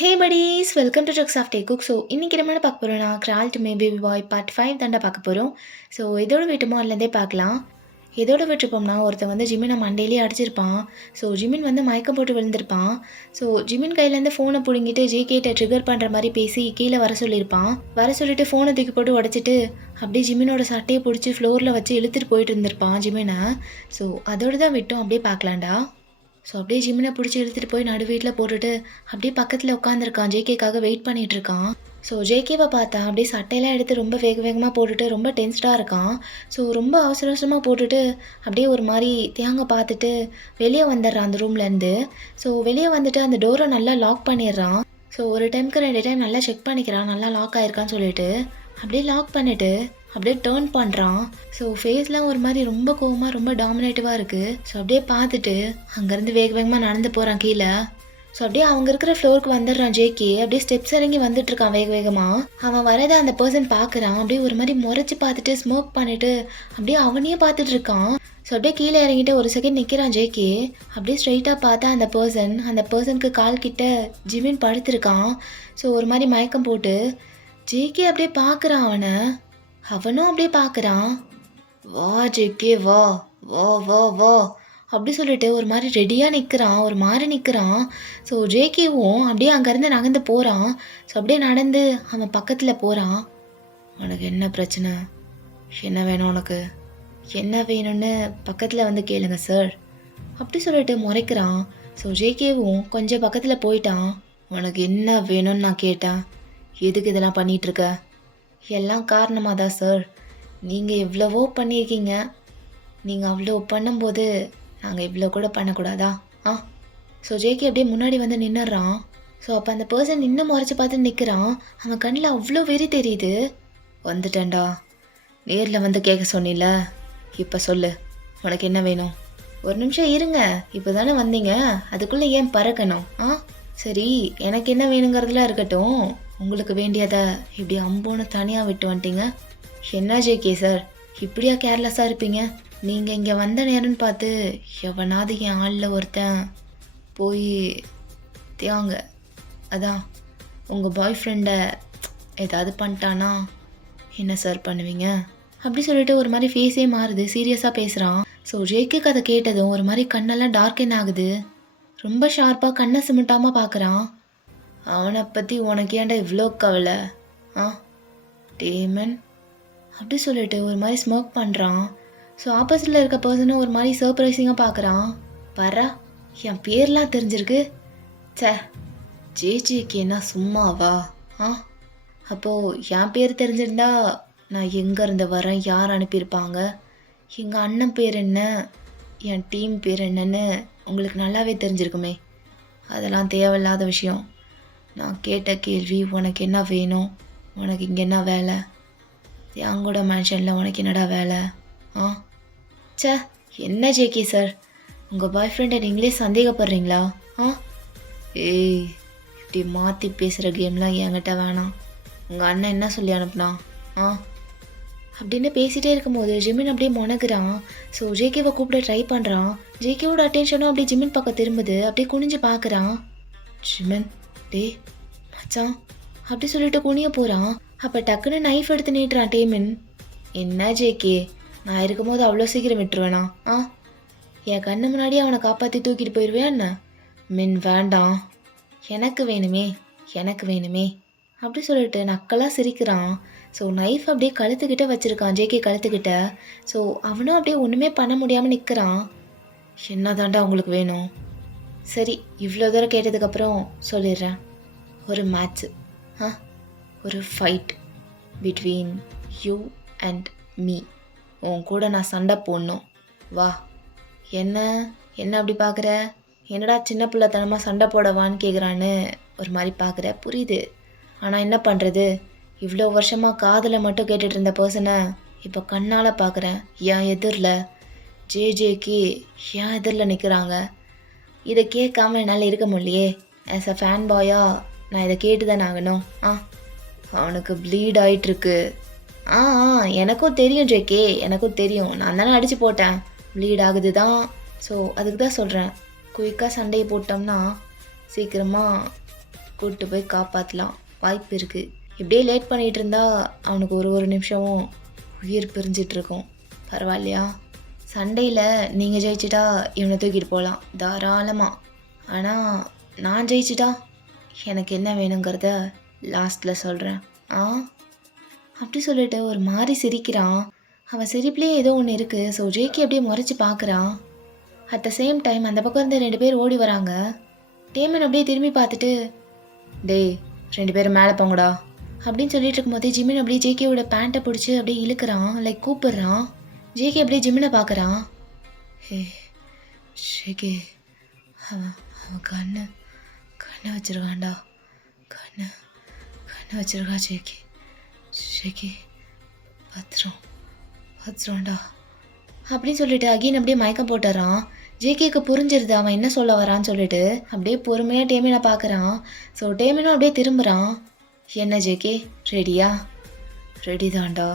Hey buddies! Welcome to tricks of Taekook. So இன்றைக்கி நம்ம என்ன பார்க்க போகிறோம்னா crawl to me baby boy part 5 தாண்டா பார்க்க போகிறோம். ஸோ இதோட விட்டுமோ அதுலேருந்தே பார்க்கலாம். எதோட விட்டுருப்போம்னா ஒருத்தன் வந்து ஜிமினை மண்டையிலேயே அடிச்சிருப்பான். ஸோ ஜிமின் வந்து மயக்கம் போட்டு விழுந்திருப்பான். ஸோ ஜிமின் கையிலேருந்து ஃபோனை பிடுங்கிட்டு ஜேகேட்ட ட்ரிகர் பண்ணுற மாதிரி பேசி கீழே வர சொல்லியிருப்பான். வர சொல்லிட்டு ஃபோனை தூக்கி போட்டு உடச்சிட்டு அப்படியே ஜிமினோட சட்டையை பிடிச்சி ஃப்ளோரில் வச்சு இழுத்துட்டு போயிட்டு இருந்திருப்பான் ஜிமினை. ஸோ அதோடு தான் விட்டோம். அப்படியே பார்க்கலாம்டா. ஸோ அப்படியே ஜிமினை பிடிச்சி இழுத்துட்டு போய் நடு வீட்டில் போட்டுட்டு அப்படியே பக்கத்தில் உட்காந்துருக்கான். ஜேகேக்காக வெயிட் பண்ணிட்டு இருக்கான். ஸோ ஜேகேவை பார்த்தா அப்படியே சட்டையெல்லாம் எடுத்து ரொம்ப வேகமாக போட்டுட்டு ரொம்ப டென்ஸ்டாக இருக்கான். ஸோ ரொம்ப அவசர அவசரமாக போட்டுட்டு அப்படியே ஒரு மாதிரி தேங்காய் பார்த்துட்டு வெளியே வந்துடுறான் அந்த ரூம்லேருந்து. ஸோ வெளியே வந்துட்டு அந்த டோரை நல்லா லாக் பண்ணிடுறான். ஸோ ஒரு டைமுக்கு 2 டைம் நல்லா செக் பண்ணிக்கிறான் நல்லா லாக் ஆயிருக்கான்னு சொல்லிட்டு அப்படியே லாக் பண்ணிவிட்டு அப்படியே டேர்ன் பண்ணுறான். ஸோ ஃபேஸ்லாம் ஒரு மாதிரி ரொம்ப கோவமாக ரொம்ப டாமினேட்டிவாக இருக்குது. ஸோ அப்படியே பார்த்துட்டு அங்கேருந்து வேகமாக நடந்து போகிறான் கீழே. ஸோ அப்படியே அவங்க இருக்கிற ஃப்ளோருக்கு வந்துடுறான் ஜேகே. அப்படியே ஸ்டெப்ஸ் இறங்கி வந்துட்டுருக்கான் வேகமாக. அவன் வரதை அந்த பர்சன் பார்க்குறான். அப்படியே ஒரு மாதிரி முறைச்சி பார்த்துட்டு ஸ்மோக் பண்ணிவிட்டு அப்படியே அவனையே பார்த்துட்டு இருக்கான். ஸோ அப்படியே கீழே இறங்கிட்டு ஒரு செகண்ட் நிற்கிறான் ஜேகே. அப்படியே ஸ்ட்ரைட்டாக பார்த்தா அந்த பர்சனுக்கு கால் கிட்ட ஜிமின் படுத்திருக்கான். ஸோ ஒரு மாதிரி மயக்கம் போட்டு ஜேகே அப்படியே பார்க்குறான் அவனும் அப்படியே பார்க்குறான். வா ஜேகே வா வா வா வா அப்படி சொல்லிட்டு ஒரு மாதிரி ரெடியாக நிற்கிறான். ஒரு மாதிரி நிற்கிறான். ஸோ ஜேகேவும் அப்படியே அங்கேருந்து நகர்ந்து போகிறான். ஸோ அப்படியே நடந்து அவன் பக்கத்தில் போகிறான். உனக்கு என்ன பிரச்சனை? என்ன வேணும் உனக்கு? என்ன வேணும்னு பக்கத்தில் வந்து கேளுங்க சார் அப்படி சொல்லிட்டு முறைக்கிறான். ஸோ ஜேகேவும் கொஞ்சம் பக்கத்தில் போயிட்டான். உனக்கு என்ன வேணும்னு நான் கேட்டேன். எதுக்கு இதெல்லாம் பண்ணிகிட்ருக்க? எல்லாம் காரணமாக தான் சார். நீங்கள் எவ்வளவோ பண்ணியிருக்கீங்க. நீங்கள் அவ்வளோ பண்ணும்போது நாங்கள் இவ்வளோ கூட பண்ணக்கூடாதா? ஸோ ஜேகே அப்படியே முன்னாடி வந்து நின்னுறான். ஸோ அப்போ அந்த பர்சன் இன்னும் முறைச்சி பார்த்து நிற்கிறான். அவன் கண்ணில் அவ்வளோ வெறி தெரியுது. வந்துட்டேன்டா. நேரில் வந்து கேட்க சொன்னில, இப்போ சொல்லு உனக்கு என்ன வேணும்? ஒரு நிமிஷம் இருங்க, இப்போ தானே வந்தீங்க, அதுக்குள்ளே ஏன் பறக்கணும்? சரி, எனக்கு என்ன வேணுங்கிறதுலாம் இருக்கட்டும். உங்களுக்கு வேண்டியதை இப்படி அம்போன்னு தனியாக விட்டு வந்துட்டீங்க. என்ன ஜேகே சார் இப்படியா கேர்லெஸ்ஸாக இருப்பீங்க? நீங்கள் இங்கே வந்த நேரம்னு பார்த்து எவனாவது என் ஆளில் ஒருத்தன் போய் தேங்க அதான் உங்கள் பாய் ஃப்ரெண்டை ஏதாவது பண்ணிட்டானா என்ன சார் பண்ணுவீங்க? அப்படி சொல்லிட்டு ஒரு மாதிரி ஃபேஸே மாறுது. சீரியஸாக பேசுகிறான். ஸோ ஜேகேக்கு அதை கேட்டதும் ஒரு மாதிரி கண்ணெல்லாம் டார்க்கன் ஆகுது. ரொம்ப ஷார்ப்பாக கண்ணை சிமிட்டாமல் பார்க்குறான். அவனை பற்றி உனக்கு ஏன்டா இவ்வளோ கவலை? டேமன் அப்படி சொல்லிட்டு ஒரு மாதிரி ஸ்மோக் பண்ணுறான். ஸோ ஆப்போசிட்டில் இருக்க பர்சனும் ஒரு மாதிரி சர்ப்ரைசிங்காக பார்க்குறான். வரா என் பேர்லாம் தெரிஞ்சிருக்கு. ஜேஜேக்கு என்ன சும்மாவா? அப்போது என் பேர் தெரிஞ்சிருந்தா நான் எங்கேருந்து வரேன், யார் அனுப்பியிருப்பாங்க, எங்கள் அண்ணன் பேர் என்ன, என் டீம் பேர் என்னன்னு உங்களுக்கு நல்லாவே தெரிஞ்சிருக்குமே. அதெல்லாம் தேவையில்லாத விஷயம். நான் கேட்ட கேள்வி உனக்கு என்ன வேணும், உனக்கு இங்கே என்ன வேலை, எங்கூட மேன்ஷனில் உனக்கு என்னடா வேலை? என்ன ஜேகே சார் உங்கள் பாய் ஃப்ரெண்டை நீங்களே சந்தேகப்படுறீங்களா? ஏய் இப்படி மாற்றி பேசுகிற கேம்லாம் என்கிட்ட வேணாம். உங்கள் அண்ணன் என்ன சொல்லி அனுப்புனா? அப்படின்னு பேசிகிட்டே இருக்கும்போது ஜிமின் அப்படியே முனகுறான். ஸோ ஜேகேவை கூப்பிட ட்ரை பண்ணுறான். ஜேகேவோட அட்டென்ஷனும் அப்படியே ஜிமின் பக்கம் திரும்புது. அப்படியே குனிஞ்சு பார்க்குறான். ஜிமின் டே மச்சான் அப்படி சொல்லிட்டு குனிய போகிறான். அப்போ டக்குன்னு நைஃப் எடுத்து நீட்டுறான் டேமின். என்ன ஜேகே நான் இருக்கும்போது அவ்வளோ சீக்கிரம் விட்டுருவேனா? என் கண்ணு முன்னாடியே அவனை காப்பாற்றி தூக்கிட்டு போயிடுவேன் என்ன? மின் வேண்டாம், எனக்கு வேணுமே எனக்கு வேணுமே அப்படி சொல்லிட்டு நக்கலாக சிரிக்கிறான். ஸோ நைஃப் அப்படியே கழுத்துக்கிட்ட வச்சுருக்கான் ஜேகே கழுத்துக்கிட்ட. ஸோ அவனும் அப்படியே ஒன்றுமே பண்ண முடியாமல் நிற்கிறான். என்ன தாண்டா உங்களுக்கு வேணும்? சரி இவ்வளோ தூரம் கேட்டதுக்கப்புறம் சொல்லிடுறேன். ஒரு மேட்ச்சு, ஒரு fight between you and me. உன் கூட நான் சண்டை போடணும். வா. என்ன என்ன அப்படி பார்க்குற? என்னடா சின்ன பிள்ளைத்தனமாக சண்டை போடவான்னு கேட்குறான்னு ஒரு மாதிரி பார்க்குற, புரியுது. ஆனால் என்ன பண்ணுறது, இவ்வளோ வருஷமாக காதில் மட்டும் கேட்டுட்டு இருந்த பர்சனை இப்போ கண்ணால் பார்க்குறேன். என் எதிரில் ஜேஜேக்கு என் எதிரில் நிற்கிறாங்க. இதை கேட்காம என்னால் இருக்க முடியலையே. ஆஸ் அ ஃபேன் பாயாக நான் இதை கேட்டு தானே ஆகணும். அவனுக்கு ப்ளீட் ஆகிட்டுருக்கு. எனக்கும் தெரியும் ஜேகே, எனக்கும் தெரியும். நான் தானே அடித்து போட்டேன், ப்ளீட் ஆகுது தான். ஸோ அதுக்கு தான் சொல்கிறேன், குயிக்காக சண்டையை போட்டோம்னா சீக்கிரமாக கூப்பிட்டு போய் காப்பாற்றலாம், வாய்ப்பு இருக்குது. இப்படியே லேட் பண்ணிகிட்டு இருந்தா அவனுக்கு ஒரு ஒரு நிமிஷமும் உயிர் பிரிஞ்சிட்ருக்கும். பரவாயில்லையா? சண்டையில் நீங்கள் ஜெயிச்சிட்டா இவனை தூக்கிட்டு போகலாம் தாராளமாக. ஆனால் நான் ஜெயிச்சிட்டா எனக்கு என்ன வேணுங்கிறத லாஸ்ட்டில் சொல்கிறேன். ஆ அப்படி சொல்லிட்டு ஒரு மாதிரி சிரிக்கிறான். அவன் சிரிப்புலேயே ஏதோ ஒன்று இருக்குது. ஸோ ஜேகே அப்படியே முறைச்சி பார்க்குறான். அட் த சேம் டைம் அந்த பக்கம் இருந்து 2 பேர் ஓடி வராங்க. டேமன் அப்படியே திரும்பி பார்த்துட்டு, டேய் 2 பேரும் மேலே போங்கடா அப்படின்னு சொல்லிட்டு இருக்கும்போதே ஜிமின் அப்படியே ஜேகேவோட பேண்ட்டை பிடிச்சி அப்படியே இழுக்கிறான், லைக் கூப்பிடுறான். ஜேகே அப்படியே ஜிமினை பார்க்குறான். ஹே ஜேகே, அவன் அவன் கண்ணை வச்சிருக்கான்டா, கண்ணை வச்சிருக்கா ஜேகே. ஜேகே பத்திரம்டா அப்படின்னு சொல்லிட்டு அகீன் அப்படியே மயக்கம் போட்டுறான். ஜேகேக்கு புரிஞ்சிருது அவன் என்ன சொல்ல வரான்னு சொல்லிட்டு அப்படியே பொறுமையாக டேமினை பார்க்குறான். ஸோ டேமினும் அப்படியே திரும்புகிறான். என்ன ஜேகே, ரெடியா? ரெடி தான்டா,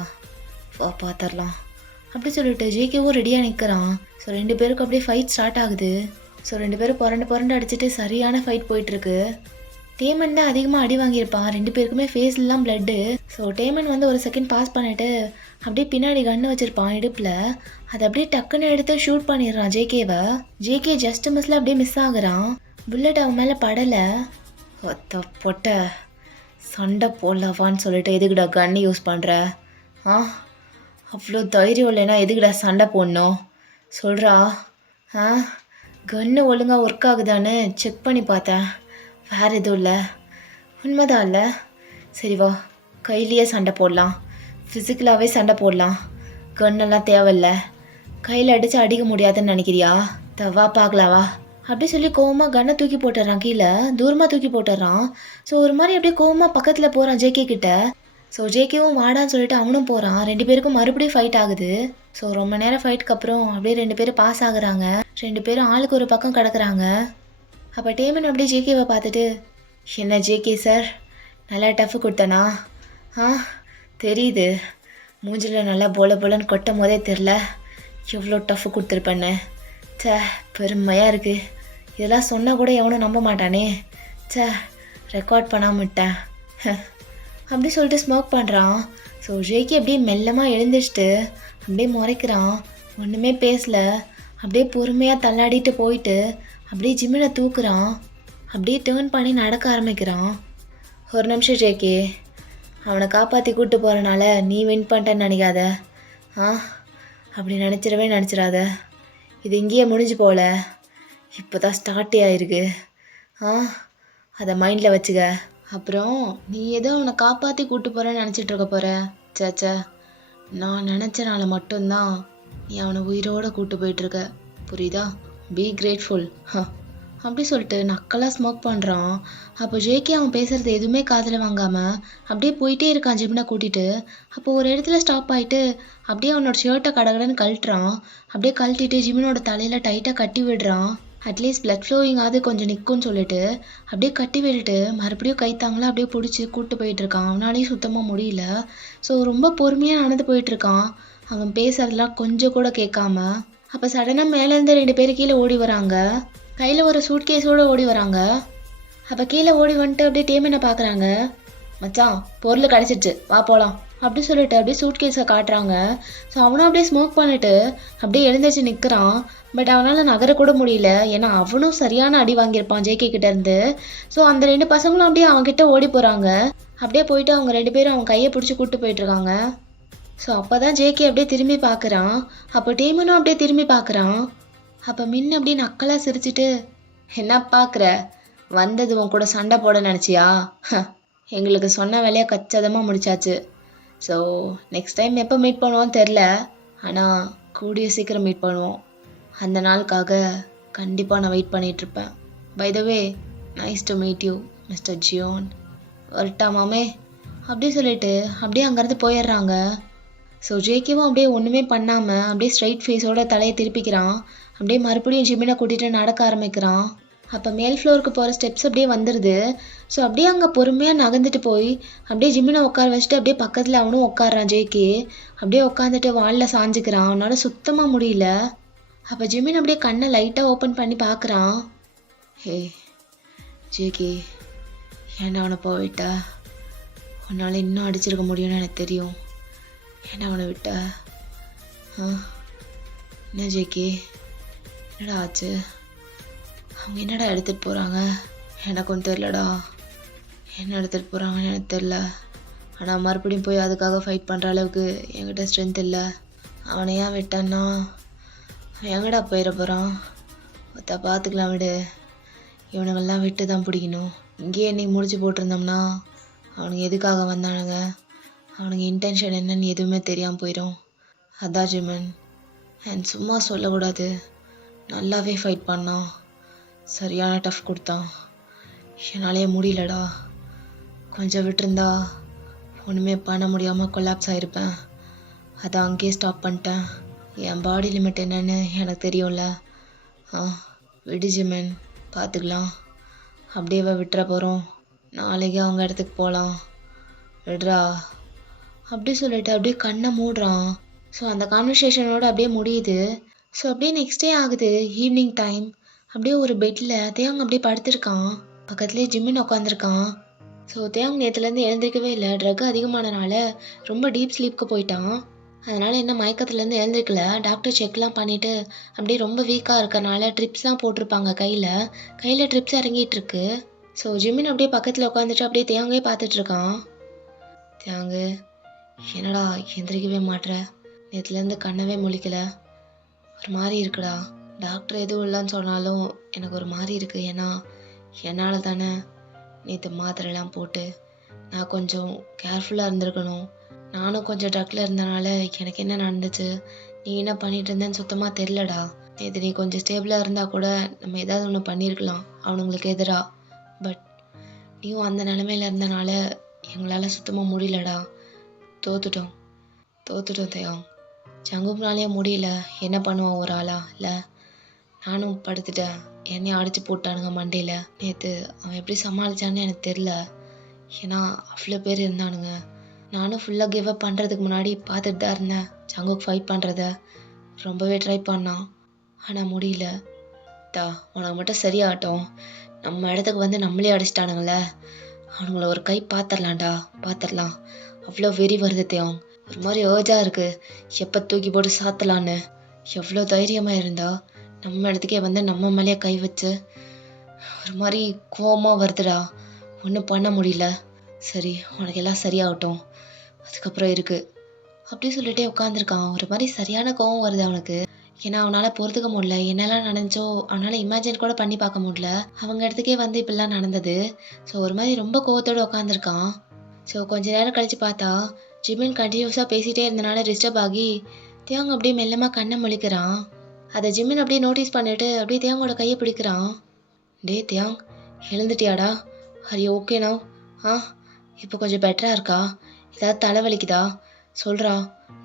வா பார்த்துடலாம் அப்படி சொல்லிட்டு ஜேகேவும் ரெடியாக நிற்கிறான். ஸோ 2 பேருக்கும் அப்படியே ஃபைட் ஸ்டார்ட் ஆகுது. ஸோ 2 பேரும் புரண்டு அடிச்சுட்டு சரியான ஃபைட் போயிட்டுருக்கு. டேமன் தான் அதிகமாக அடி வாங்கியிருப்பான். 2 பேருக்குமே ஃபேஸ்லாம் பிளட்டு. ஸோ டேமன் வந்து ஒரு செகண்ட் பாஸ் பண்ணிவிட்டு அப்படியே பின்னாடி கன்று வச்சுருப்பான் இடுப்பில். அதை அப்படியே டக்குன்னு எடுத்து ஷூட் பண்ணிடுறான் ஜேகேவை. ஜேகே ஜஸ்ட் மிஸ்ல அப்படியே மிஸ் ஆகுறான். புல்லட் அவன் மேலே படலை. ஒத்த பொட்ட சண்டை போடலாவான்னு சொல்லிட்டு எதுக்குடா கன்று யூஸ் பண்ணுற? அவ்வளோ தைரியம் இல்லைன்னா எதுக்குடா சண்டை போடணும் சொல்கிறா? கன்று ஒழுங்காக ஒர்க் ஆகுதான்னு செக் பண்ணி பார்த்தேன், வேறு எதுவும் இல்லை. உண்மைதான் இல்லை? சரி வா, கையிலேயே சண்டை போடலாம், ஃபிசிக்கலாகவே சண்டை போடலாம். கண்ணெல்லாம் தேவையில்ல, கையில் அடிக்க முடியாதுன்னு நினைக்கிறியா? தவா பார்க்கலாவா அப்படி சொல்லி கோவமாக கன்னை தூக்கி போட்டுறான், கீழே தூரமாக தூக்கி போட்டுறான். ஸோ ஒரு மாதிரி அப்படியே கோவமாக பக்கத்தில் போகிறான் ஜேகே கிட்ட. ஸோ ஜேகேவும் வாடான்னு சொல்லிட்டு அவனும் போகிறான். 2 பேருக்கும் மறுபடியும் ஃபைட் ஆகுது. ஸோ ரொம்ப நேரம் ஃபைட்டுக்கு அப்புறம் அப்படியே 2 பேரும் பாஸ் ஆகுறாங்க. 2 பேரும் ஆளுக்கு ஒரு பக்கம் கிடக்குறாங்க. அப்போ டேமன் அப்படியே ஜேகேவை பார்த்துட்டு, என்ன ஜேகே சார், நல்லா டஃப்பு கொடுத்தனா? தெரியுது, மூஞ்சில் நல்லா போலன்னு கொட்டும் போதே தெரில எவ்வளோ டஃப்பு கொடுத்துருப்பேன்னு. பெருமையாக இருக்குது. இதெல்லாம் சொன்னால் கூட எவனும் நம்ப மாட்டானே. ரெக்கார்ட் பண்ணாம விட்டேன் அப்படி சொல்லிட்டு ஸ்மோக் பண்ணுறான். ஸோ ஜேகே அப்படியே மெல்லமாக எழுந்திரிச்சிட்டு அப்படியே முறைக்கிறான். ஒன்றுமே பேசல. அப்படியே பொறுமையாக தள்ளாடிட்டு போயிட்டு அப்படியே ஜிமினை தூக்குறான். அப்படியே டேர்ன் பண்ணி நடக்க ஆரம்பிக்கிறான். ஒரு நிமிஷம் ஜேகே, அவனை காப்பாற்றி கூப்பிட்டு போகிறனால நீ வின் பண்ணிட்டேன்னு நினைக்காத. அப்படி நினச்சிடாத. இது இங்கேயே முடிஞ்சு போகல, இப்போ தான் ஸ்டார்ட்டே ஆகிருக்கு. அதை மைண்டில் வச்சுக்க. அப்புறம் நீ ஏதோ அவனை காப்பாற்றி கூப்பிட்டு போகிறேன்னு நினச்சிட்டு இருக்க போகிற. சேச்சா, நான் நினச்சனால மட்டும்தான் நீ அவனை உயிரோடு கூப்பிட்டு போயிட்டுருக்க, புரியுதா? பி கிரேட்ஃபுல் அப்படி சொல்லிட்டு நக்கலாக ஸ்மோக் பண்ணுறான். அப்போ ஜேகே அவன் பேசுகிறது எதுவுமே காதில் வாங்காமல் அப்படியே போயிட்டே இருக்கான் ஜிமினை கூட்டிகிட்டு. அப்போ ஒரு இடத்துல ஸ்டாப் ஆகிட்டு அப்படியே அவனோட ஷர்ட்டை கடகடன்னு கழட்டுறான். அப்படியே கழட்டிட்டு ஜிமினோட தலையில் டைட்டாக கட்டி விடுறான். அட்லீஸ்ட் பிளட் ஃப்ளோயிங்காவது கொஞ்சம் நிற்கும்னு சொல்லிட்டு அப்படியே கட்டி விட்டுட்டு மறுபடியும் கைத்தாங்களா அப்படியே பிடிச்சி கூப்பிட்டு போயிட்டுருக்கான். அவனாலேயும் சுத்தமாக முடியல. ஸோ ரொம்ப பொறுமையாக நடந்து போயிட்டுருக்கான். அவன் பேசுறதுலாம் கொஞ்சம் கூட கேட்காம. அப்போ சடனாக மேலேருந்து 2 பேர் கீழே ஓடி வராங்க. கையில் ஒரு சூட்கேஸோடு ஓடி வராங்க. அப்போ கீழே ஓடி வந்துட்டு அப்படியே டேமனை பார்க்குறாங்க. மச்சான், பொருள் கிடச்சிருச்சு, வா போகலாம் அப்படி சொல்லிட்டு அப்படியே சூட்கேஸை காட்டுறாங்க. ஸோ அவனும் அப்படியே ஸ்மோக் பண்ணிட்டு அப்படியே எழுந்திரிச்சு நிற்கிறான். பட் அவனால் நகரக்கூட முடியல, ஏன்னா அவனும் சரியான அடி வாங்கியிருப்பான் ஜேகே கிட்டேருந்து. ஸோ அந்த 2 பசங்களும் அப்படியே அவன்கிட்ட ஓடி போகிறாங்க. அப்படியே போயிட்டு அவங்க 2 பேரும் அவன் கையை பிடிச்சி கூப்பிட்டு போயிட்டுருக்காங்க. ஸோ அப்போ தான் ஜேகே அப்படியே திரும்பி பார்க்குறான். அப்போ டேமனும் அப்படியே திரும்பி பார்க்குறான். அப்போ மின்னு அப்படியே நக்கலாக சிரிச்சிட்டு, என்ன பார்க்குற, வந்தது உன் கூட சண்டை போட நினச்சியா? எங்களுக்கு சொன்ன வேலையை கச்சிதமாக முடிச்சாச்சு. ஸோ நெக்ஸ்ட் டைம் எப்போ மீட் பண்ணுவோன்னு தெரில, ஆனால் கூடிய சீக்கிரம் மீட் பண்ணுவோம். அந்த நாளுக்காக கண்டிப்பாக நான் வெயிட் பண்ணிகிட்ருப்பேன். By the way, nice to meet you mister Jeon. வரட்டாமாமே அப்படி சொல்லிட்டு அப்படியே அங்கேருந்து போயிடுறாங்க. ஸோ ஜேகேவும் அப்படியே ஒன்றுமே பண்ணாமல் அப்படியே ஸ்ட்ரைட் ஃபேஸோட தலையை திருப்பிக்கிறான். அப்படியே மறுபடியும் ஜிமினை கூட்டிகிட்டு நடக்க ஆரம்பிக்கிறான். அப்போ மேல் ஃப்ளோருக்கு போகிற ஸ்டெப்ஸ் அப்படியே வந்துடுது. ஸோ அப்படியே அங்கே பொறுமையாக நகர்ந்துட்டு போய் அப்படியே ஜிமினை உட்கார வச்சுட்டு அப்படியே பக்கத்தில் அவனும் உட்காடுறான் ஜேகே. அப்படியே உட்காந்துட்டு வாலில் சாஞ்சிக்கிறான். அவனால் சுத்தமாக முடியல. அப்போ ஜிமின் அப்படியே கண்ணை லைட்டாக ஓப்பன் பண்ணி பார்க்குறான். ஹே ஜேகே, ஏன்டா அவனை போயிட்ட? உன்னால் இன்னும் அடிச்சிருக்க முடியும்னு எனக்கு தெரியும். ஏன்டா அவனை விட்ட? ஆ என்ன ஜேகே, என்னடா ஆச்சு? அவங்க என்னடா எடுத்துகிட்டு போகிறாங்க? எனக்கும் தெரிலடா. என்ன எடுத்துகிட்டு போகிறாங்கன்னு எனக்கு தெரில. ஆனால் மறுபடியும் போய் அதுக்காக ஃபைட் பண்ணுற அளவுக்கு என்கிட்ட ஸ்ட்ரென்த் இல்லை. அவனை ஏன் விட்டான்னா அவன் எங்கடா போயிட போகிறான்? ஒருத்தா பார்த்துக்கலாம் விடு. இவனுங்கெல்லாம் விட்டு தான் பிடிக்கணும். இங்கேயே இன்னைக்கு முடிச்சு போட்டிருந்தோம்னா அவனுங்க எதுக்காக வந்தானுங்க, அவனுங்க இன்டென்ஷன் என்னன்னு எதுவுமே தெரியாமல் போயிடும். அதான் ஜிமன், அண்ட் சும்மா சொல்லக்கூடாது, நல்லாவே ஃபைட் பண்ணான். சரியான டஃப் கொடுத்தான். என்னாலே முடியலடா. கொஞ்சம் விட்டுருந்தா ஒன்றுமே பண்ண முடியாமல் கொலாப்ஸ் ஆகிருப்பேன். அதை அங்கேயே ஸ்டாப் பண்ணிட்டேன். என் பாடி லிமிட் என்னன்னு எனக்கு தெரியும்ல. விடு ஜிமன், பார்த்துக்கலாம். அப்படியே விட்டுற போகிறோம். நாளைக்கு அவங்க இடத்துக்கு போகலாம். விடுறா. அப்படி சொல்லிட்டு அப்படியே கண்ணை மூடுறான். ஸோ அந்த கான்வர்சேஷனோட அப்படியே முடியுது. ஸோ அப்படியே நெக்ஸ்ட் டே ஆகுது, ஈவினிங் டைம். அப்படியே ஒரு பெட்டில் தேயாங் அப்படியே படுத்திருக்கான். பக்கத்துலேயே ஜிம்மின் உட்காந்துருக்கான். ஸோ தேயாங் நேற்றுலேருந்து எழுந்திருக்கவே இல்லை. ட்ரக் அதிகமானனால ரொம்ப டீப் ஸ்லீப்க்கு போயிட்டான். அதனால் என்ன மயக்கத்துலேருந்து எழுந்திருக்கல. டாக்டர் செக்லாம் பண்ணிவிட்டு அப்படியே ரொம்ப வீக்காக இருக்கறனால ட்ரிப்ஸ்லாம் போட்டிருப்பாங்க கையில் ட்ரிப்ஸ் இறங்கிட்டு இருக்கு. ஸோ ஜிம்மின் அப்படியே பக்கத்தில் உட்காந்துட்டு அப்படியே தேயாங்கே பார்த்துட்ருக்கான். தேயாங்கு, என்னடா எந்திரிக்கவே மாட்ற? நேற்றுலேருந்து கண்ணவே முழிக்கல, ஒரு மாதிரி இருக்குடா. டாக்டர் எதுவும் இல்லைன்னு சொன்னாலும் எனக்கு ஒரு மாதிரி இருக்குது. ஏன்னா என்னால் தானே நேற்று மாத்திரைலாம் போட்டு நான் கொஞ்சம் கேர்ஃபுல்லாக இருந்திருக்கணும். நானும் கொஞ்சம் ட்ரக்கில் இருந்தனால எனக்கு என்ன நடந்துச்சு, நீ என்ன பண்ணிட்டு இருந்தேன்னு சுத்தமாக தெரிலடா. நேற்று நீ கொஞ்சம் ஸ்டேபிளாக இருந்தால் கூட நம்ம ஏதாவது ஒன்று பண்ணியிருக்கலாம் அவனுங்களுக்கு எதிராக. பட் நீயும் அந்த நிலமையில இருந்தனால எங்களால் சுத்தமாக முடியலடா. தோத்துட்டோம் தேயாங். சங்குப்னாலே முடியல, என்ன பண்ணுவான் ஒரு ஆளா? இல்லை, நானும் படுத்துட்டேன். என்னையும் அடித்து போட்டானுங்க மண்டையில். நேற்று அவன் எப்படி சமாளித்தான்னு எனக்கு தெரில. ஏன்னா அவ்வளோ பேர் இருந்தானுங்க. நானும் ஃபுல்லாக கிவ் அப் பண்ணுறதுக்கு முன்னாடி பார்த்துட்டு தான் இருந்தேன். சங்குக் ஃபைட் பண்ணுறத ரொம்பவே ட்ரை பண்ணான், ஆனால் முடியல. உனக்கு மட்டும் சரியாகட்டும். நம்ம இடத்துக்கு வந்து நம்மளே அடிச்சிட்டானுங்களே, அவனுங்கள ஒரு கை பார்த்துடலாம். அவ்வளோ வெறி வருது தேயாங். ஒரு மாதிரி ஏர்ஜாக இருக்குது, எப்போ தூக்கி போட்டு சாத்தலான்னு. எவ்வளோ தைரியமாக இருந்தா நம்ம இடத்துக்கே வந்து நம்ம மேலேயே கை வச்சு ஒரு மாதிரி கோவமாக வருதுடா. ஒன்றும் பண்ண முடியல. சரி, உனக்கு எல்லாம் சரியாகட்டும், அதுக்கப்புறம் இருக்குது அப்படி சொல்லிட்டே உட்காந்துருக்கான். ஒரு மாதிரி சரியான கோவம் வருது அவனுக்கு. ஏன்னா அவனால் பொறுத்துக்க முடியல. என்னெல்லாம் நடந்துச்சோ அவனால் இமேஜின் கூட பண்ணி பார்க்க முடியல. அவங்க இடத்துக்கே வந்து இப்படிலாம் நடந்தது. ஸோ ஒரு மாதிரி ரொம்ப கோவத்தோடு உட்காந்துருக்கான். ஸோ கொஞ்ச நேரம் கழித்து பார்த்தா ஜிமின் கண்டினியூஸாக பேசிகிட்டே இருந்தனால டிஸ்டர்ப் ஆகி தேயாங் அப்படியே மெல்லமாக கண்ணை முழிக்கிறான். அதை ஜிமின் அப்படியே நோட்டீஸ் பண்ணிவிட்டு அப்படியே தேயாங்கோட கையை பிடிக்கிறான். டே தேயாங், எழுந்துட்டியாடா? ஹரி ஓகேண்ணா? இப்போ கொஞ்சம் பெட்டராக இருக்கா? ஏதாவது தலைவலிக்குதா? சொல்கிறா,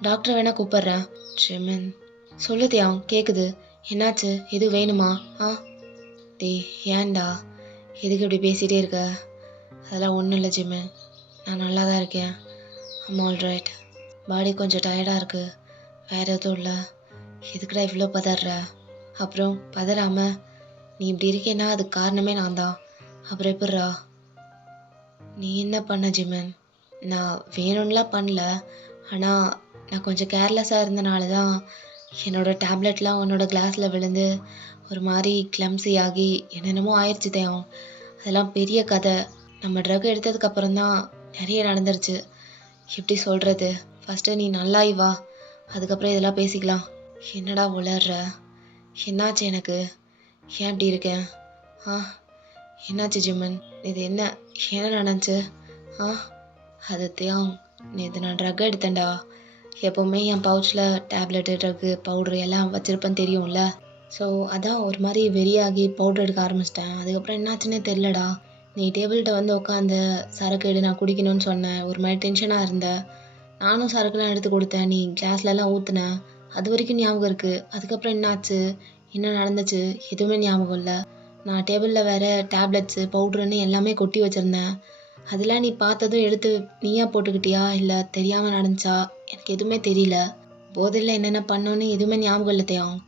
டாக்டரை வேணா கூப்பிட்றேன். ஜிமின், சொல்லு தேயாங், கேட்குது. என்னாச்சு? எதுவும் வேணுமா? டே ஏன்டா எதுக்கு இப்படி பேசிகிட்டே இருக்க? அதெல்லாம் ஒன்றும் இல்லை ஜிமின், நான் நல்லா தான் இருக்கேன். ஆல்ரைட். பாடி கொஞ்சம் டயர்டாக இருக்குது, வேறு எதுவும் இல்லை. எதுக்குடா இவ்வளோ பதற? அப்புறம் பதறாமல் நீ இப்படி இருக்கேன்னா அதுக்கு காரணமே நான் தான். அப்புறம் எப்பட்றா? நீ என்ன பண்ண ஜிமன்? நான் வேணும்லாம் பண்ணல, ஆனால் நான் கொஞ்சம் கேர்லெஸ்ஸாக இருந்தனால தான் என்னோடய டேப்லெட்லாம் உன்னோட கிளாஸில் விழுந்து ஒரு மாதிரி கிளம்ஸி ஆகி என்னென்னமோ ஆயிடுச்சு தேவம். அதெல்லாம் பெரிய கதை. நம்ம ட்ரக் எடுத்ததுக்கப்புறம் தான் நிறைய நடந்துருச்சு. எப்படி சொல்கிறது? ஃபஸ்ட்டு நீ நல்லாயி வா, அதுக்கப்புறம் இதெல்லாம் பேசிக்கலாம். என்னடா உளர்ற? என்னாச்சு எனக்கு? ஏன் இப்படி இருக்கேன்? என்னாச்சு ஜிமன்? இது என்ன நடந்துச்சு? அது தேவம், நேற்று நான் ட்ரக் எடுத்தேன்டா. எப்போவுமே என் பவுச்சில் டேப்லெட்டு, ட்ரக்கு, பவுட்ரு எல்லாம் வச்சுருப்பேன்னு தெரியும்ல. ஸோ அதான் ஒரு மாதிரி வெறியாகி பவுட்ரு எடுக்க ஆரம்பிச்சிட்டேன். அதுக்கப்புறம் என்னாச்சுன்னே தெரிலடா. நீ டேபிள்கிட்ட வந்து உட்காந்து சரக்கு எடு, நான் குடிக்கணும்னு சொன்னேன். ஒரு மாதிரி டென்ஷனாக இருந்தேன். நானும் சரக்குலாம் எடுத்து கொடுத்தேன், நீ கிளாஸ்லலாம் ஊற்றுனேன். அது வரைக்கும் ஞாபகம் இருக்குது. அதுக்கப்புறம் என்னாச்சு, என்ன நடந்துச்சு எதுவுமே ஞாபகம் இல்லை. நான் டேபிளில் வேறு டேப்லெட்ஸு, பவுட்ருன்னு எல்லாமே கொட்டி வச்சுருந்தேன். அதெல்லாம் நீ பார்த்ததும் எடுத்து நீயா போட்டுக்கிட்டியா, இல்லை தெரியாமல் நடந்துச்சா? எனக்கு எதுவுமே தெரியல. போதையில் என்னென்ன பண்ணோன்னு எதுவுமே ஞாபகம் இல்லை தேவம்.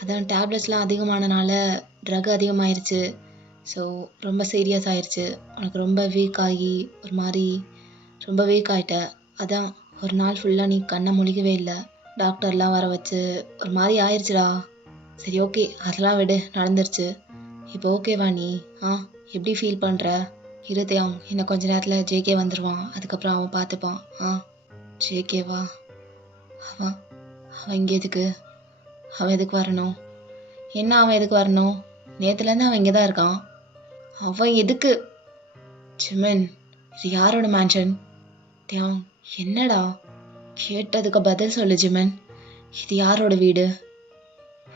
அதான் டேப்லெட்ஸ்லாம் அதிகமானனால ட்ரக் அதிகமாயிருச்சு. ஸோ ரொம்ப சீரியஸ் ஆயிடுச்சு. உனக்கு ரொம்ப வீக் ஆகி ஒரு மாதிரி ரொம்ப வீக் ஆயிட்ட. அதான் ஒரு நாள் ஃபுல்லாக நீ கண்ணை முழிக்கவே இல்லை. டாக்டர்லாம் வர வச்சு ஒரு மாதிரி ஆயிடுச்சுடா. சரி ஓகே, அதெல்லாம் விடு, நடந்துருச்சு. இப்போ ஓகேவா நீ? ஆ எப்படி ஃபீல் பண்ணுற? இருதயம் இன்னும் கொஞ்ச நேரத்தில் ஜேகே வந்துடுவான், அதுக்கப்புறம் அவன் பார்த்துப்பான். ஜேகேவா? அவன் அவன் இங்கே எதுக்கு? அவன் எதுக்கு வரணும்? என்ன அவன் எதுக்கு வரணும்? நேற்றுலேருந்து அவன் இங்கே தான் இருக்கான். அவன் எதுக்கு? ஜிமின், இது யாரோட மேன்ஷன்? தியாங், என்னடா? கேட்டதுக்கு பதில் சொல்லு ஜிமின். இது யாரோட வீடு?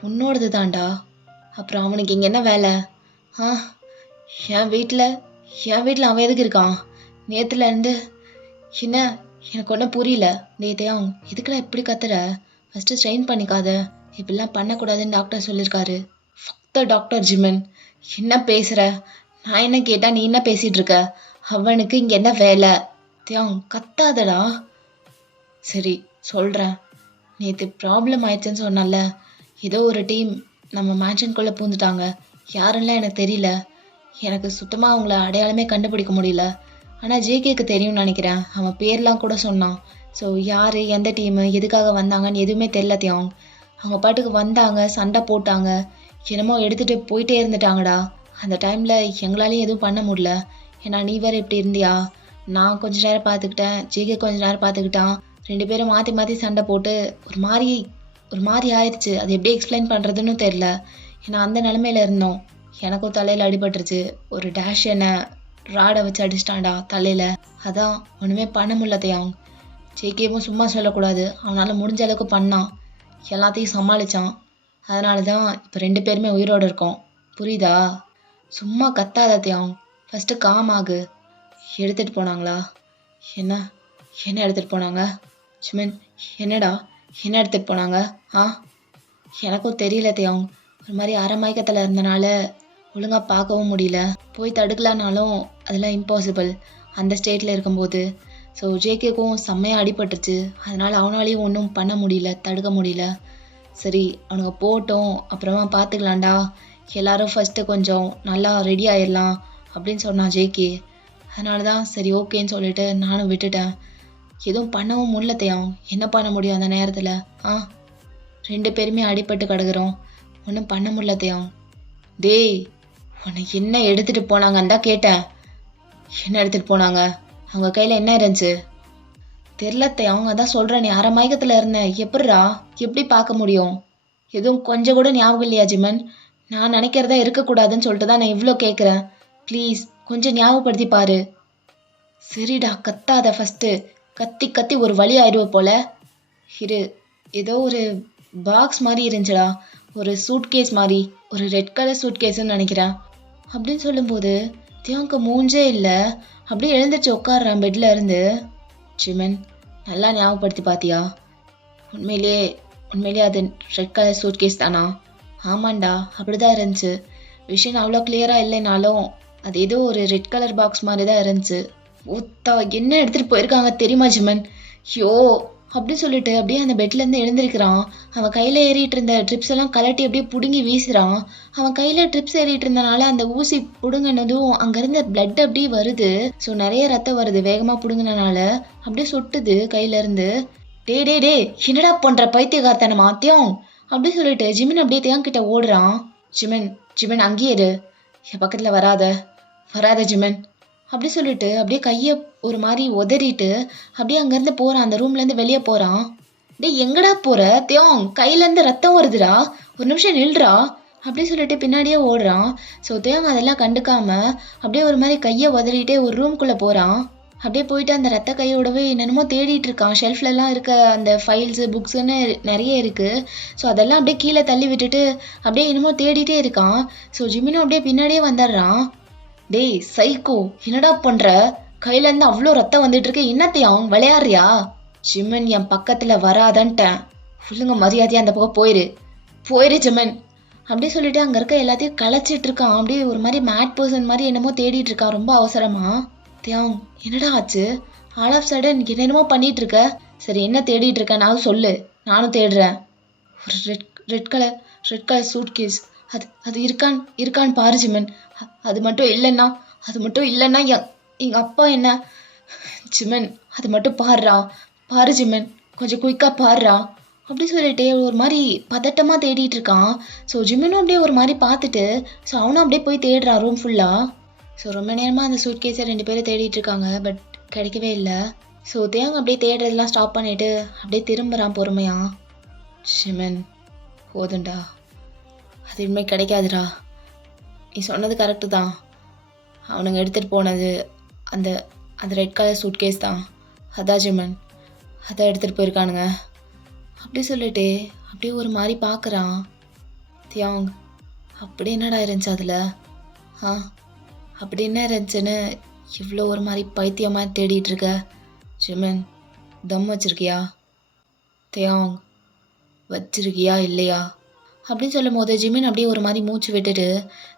உன்னோடது தான்டா. அப்புறம் அவனுக்கு இங்கே என்ன வேலை? ஆ என் வீட்டில் அவன் எதுக்கு இருக்கான்? நேற்றுலேருந்து என்ன? எனக்கு ஒன்றும் புரியல. தியாங், எதுக்குடா இப்படி கத்துற? ஃபஸ்ட்டு ஸ்ட்ரெயின் பண்ணிக்காத. இப்படிலாம் பண்ணக்கூடாதுன்னு டாக்டர் சொல்லியிருக்காரு. ஃபக்த டாக்டர் ஜிமின், என்ன பேசுகிற? நான் என்ன கேட்டா நீ என்ன பேசிகிட்டு இருக்க? அவனுக்கு இங்கே என்ன வேலை? தியாங், கத்தாதடா. சரி சொல்கிறேன். நேற்று ப்ராப்ளம் ஆயிடுச்சுன்னு சொன்னால, ஏதோ ஒரு டீம் நம்ம மேன்ஷனுக்குள்ளே பூந்துட்டாங்க. யாருன்னெலாம் எனக்கு தெரியல. எனக்கு சுத்தமாக அவங்கள அடையாளமே கண்டுபிடிக்க முடியல. ஆனால் ஜேகேக்கு தெரியும்னு நினைக்கிறேன். அவன் பேர்லாம் கூட சொன்னான். ஸோ யார், எந்த டீமு, எதுக்காக வந்தாங்கன்னு எதுவுமே தெரியல தியாங். அவங்க பாட்டுக்கு வந்தாங்க, சண்டை போட்டாங்க, என்னமோ எடுத்துகிட்டு போயிட்டே இருந்துட்டாங்கடா. அந்த டைமில் எங்களாலையும் எதுவும் பண்ண முடியல. ஏன்னா நீ வேறு இப்படி இருந்தியா. நான் கொஞ்ச நேரம் பார்த்துக்கிட்டேன், ஜேகே கொஞ்ச நேரம் பார்த்துக்கிட்டான். 2 பேரும் மாற்றி மாற்றி சண்டை போட்டு ஒரு மாதிரி ஆயிடுச்சு. அது எப்படி எக்ஸ்பிளைன் பண்ணுறதுன்னு தெரில. ஏன்னா அந்த நிலமையில இருந்தோம். எனக்கும் தலையில் அடிபட்டுருச்சு. ஒரு டேஷ் என்னை ராடை வச்சு அடிச்சிட்டான்டா தலையில். அதான் ஒன்றுமே பண்ண முடியல தியாங். ஜேகேவும் சும்மா சொல்லக்கூடாது, அவனால் முடிஞ்ச அளவுக்கு பண்ணான், எல்லாத்தையும் சமாளித்தான். அதனால தான் இப்போ 2 பேருமே உயிரோடு இருக்கோம். புரியுதா? சும்மா கத்தாத தியாங், ஃபஸ்ட்டு காமாகு. எடுத்துகிட்டு போனாங்களா? என்ன எடுத்துகிட்டு போனாங்க? ஜிமின், என்னடா என்ன எடுத்துகிட்டு போனாங்க? எனக்கும் தெரியல தியாங். ஒரு மாதிரி அரைமயக்கத்தில் இருந்தனால ஒழுங்காக பார்க்கவும் முடியல. போய் தடுக்கலானாலும் அதெல்லாம் இம்பாசிபிள் அந்த ஸ்டேட்டில் இருக்கும்போது. ஸோ ஜேகேக்கும் செம்மையாக அடிபட்டுருச்சு. அதனால் அவனாலையும் ஒன்றும் பண்ண முடியல, தடுக்க முடியல. சரி அவனுங்க போட்டோம், அப்புறமா பார்த்துக்கலாம்டா. எல்லாரும் ஃபஸ்ட்டு கொஞ்சம் நல்லா ரெடி ஆயிடலாம் அப்படின்னு சொன்னான் ஜேகே. அதனால தான் சரி ஓகேன்னு சொல்லிட்டு நானும் விட்டுட்டேன். எதுவும் பண்ணவும் முடியல தியாங். என்ன பண்ண முடியும் அந்த நேரத்தில்? 2 பேருமே அடிபட்டு கிடக்குறோம், ஒன்றும் பண்ண முடியல தியாங். டேய், உன்னை என்ன எடுத்துகிட்டு போனாங்கன்னு தான் கேட்டேன். என்ன எடுத்துகிட்டு போனாங்க? அவங்க கையில் என்ன இருந்துச்சு? தெரில தியாங், அதான் சொல்கிறேன், நீ அரை மயக்கத்தில் இருந்தேன். எப்படி பார்க்க முடியும்? எதுவும் கொஞ்சம் கூட ஞாபகம் இல்லையா ஜிமன்? நான் நினைக்கிறதா இருக்கக்கூடாதுன்னு சொல்லிட்டு தான் நான் இவ்வளோ கேட்குறேன். ப்ளீஸ் கொஞ்சம் ஞாபகப்படுத்தி பாரு. சரிடா, கத்தாத. ஃபஸ்ட்டு கத்தி கத்தி ஒரு வழி ஆயிடுவ போல. இரு, ஏதோ ஒரு பாக்ஸ் மாதிரி இருந்துச்சுடா, ஒரு சூட்கேஸ் மாதிரி, ஒரு ரெட் கலர் சூட்கேஸ்ன்னு நினைக்கிறேன். அப்படின்னு சொல்லும்போது தியாங்க்கு மூஞ்சே இல்லை, அப்படியே எழுந்திரிச்சு உட்காடுறான் பெட்டில் இருந்து. ஜிமன், நல்லா ஞாபகப்படுத்தி பார்த்தியா? உண்மையிலே அது ரெட் கலர் சூட்கேஸ் தானா? ஆமாண்டா, அப்படிதான் இருந்துச்சு. விஷயம் அவ்வளோ கிளியராக இல்லைனாலும் அது ஏதோ ஒரு ரெட் கலர் பாக்ஸ் மாதிரி தான் இருந்துச்சு. ஊத்தா, என்ன எடுத்துகிட்டு போயிருக்காங்க தெரியுமா ஜிமன்? யோ அப்படின்னு சொல்லிட்டு அப்படியே அந்த பெட்லேருந்து எழுந்திருக்கிறான். அவன் கையில் ஏறிட்டு இருந்த ட்ரிப்ஸ் எல்லாம் கலட்டி அப்படியே பிடுங்கி வீசுகிறான். அவன் கையில் ட்ரிப்ஸ் ஏறிட்டு இருந்தனால அந்த ஊசி பிடுங்கினதும் அங்கேருந்து பிளட் அப்படியே வருது. ஸோ நிறைய ரத்தம் வருது, வேகமாக பிடுங்கினால அப்படியே சொட்டுது கையிலேருந்து. டே என்னடா பண்ணுற பைத்தியகார்த்தனமா தியாங் அப்படி சொல்லிட்டு ஜிமின் அப்படியே தியாங் கிட்ட ஓடுறான். ஜிமின் அங்கேயே இரு, என் பக்கத்தில் வராத ஜிமின் அப்படி சொல்லிட்டு அப்படியே கையை ஒரு மாதிரி உதறிட்டு அப்படியே அங்கேருந்து போகிறான், அந்த ரூம்லேருந்து வெளியே போகிறான். டே எங்கடா போகிற தியாங்? கையிலேருந்து ரத்தம் வருதுடா, ஒரு நிமிஷம் நில்றா அப்படி சொல்லிட்டு பின்னாடியே ஓடுறான். ஸோ தியாங் அதெல்லாம் கண்டுக்காம அப்படியே ஒரு மாதிரி கையை உதறிட்டே ஒரு ரூம்குள்ளே போகிறான். அப்படியே போயிட்டு அந்த ரத்த கையோடவே என்னென்னமோ தேடிட்டு இருக்கான். ஷெல்ஃப்லலாம் இருக்க அந்த ஃபைல்ஸு புக்ஸுன்னு நிறைய இருக்குது. ஸோ அதெல்லாம் அப்படியே கீழே தள்ளி விட்டுட்டு அப்படியே என்னமோ தேடிட்டே இருக்கான். ஸோ ஜிமினும் அப்படியே பின்னாடியே வந்துடுறான். டேய் சைக்கோ, என்னடா பண்ணுற? கையிலேருந்து அவ்வளோ ரத்தம் வந்துட்டு இருக்கு, என்னத்தையும் விளையாடுறியா? ஜிமன், என் பக்கத்தில் வராதன்ட்டேன். ஒழுங்க மரியாதையாக அந்த பக்கம் போயிரு ஜிமன் அப்படி சொல்லிட்டு அங்கே இருக்க எல்லாத்தையும் களைச்சிட்டு இருக்கான். அப்படியே ஒரு மாதிரி மேட் பர்சன் மாதிரி என்னமோ தேடிட்டு இருக்கான் ரொம்ப அவசரமா. தியாங், என்னடா ஆச்சு? ஆல் ஆஃப் சடன் என்னென்னமோ பண்ணிட்டு இருக்க. சரி என்ன தேடிட்டு இருக்க நான் சொல்லு, நானும் தேடுறேன். ஒரு ரெட் கலர் சூட்கேஸ், அது அது இருக்கான்னு பாரு ஜிமன். அது மட்டும் இல்லைன்னா எங்கள் அப்பா என்ன. ஜிமன், அது மட்டும் பாருடா. பாரு ஜிமன், கொஞ்சம் குயிக்காக பாருடா. அப்படி சொல்லிட்டு ஒரு மாதிரி பதட்டமாக தேடிட்டு இருக்கான். ஸோ ஜிமினும் அப்படியே ஒரு மாதிரி பார்த்துட்டு, ஸோ அவனும் அப்படியே போய் தேடுறான் ரூம் ஃபுல்லாக. ஸோ ரொம்ப நேரமாக அந்த சூட் கேஸை 2 பேரும் தேடிட்டு இருக்காங்க. பட் கிடைக்கவே இல்லை. ஸோ தேங்க அப்படியே தேடுறதெல்லாம் ஸ்டாப் பண்ணிட்டு அப்படியே திரும்புகிறான் பொறுமையா. ஜிமன், போதும்டா, அது இனிமே கிடைக்காதுடா. நீ சொன்னது கரெக்டு தான். அவனுங்க எடுத்துகிட்டு போனது அந்த அந்த ரெட் கலர் சூட் கேஸ் தான். அதான் ஜிமன், அதான் எடுத்துகிட்டு போயிருக்கானுங்க. அப்படி சொல்லிட்டு அப்படியே ஒரு மாதிரி பார்க்குறான். தியாங், அப்படி என்னடா இருந்துச்சு அதில்? ஆ, அப்படி என்ன இருந்துச்சுன்னு இவ்வளோ ஒரு மாதிரி பைத்தியமாக தேடிட்டு இருக்க? ஜிமன், தம் வச்சிருக்கியா? தியாங், வச்சிருக்கியா இல்லையா? அப்படின்னு சொல்லும் போது ஜிமின் அப்படியே ஒரு மாதிரி மூச்சு விட்டுட்டு,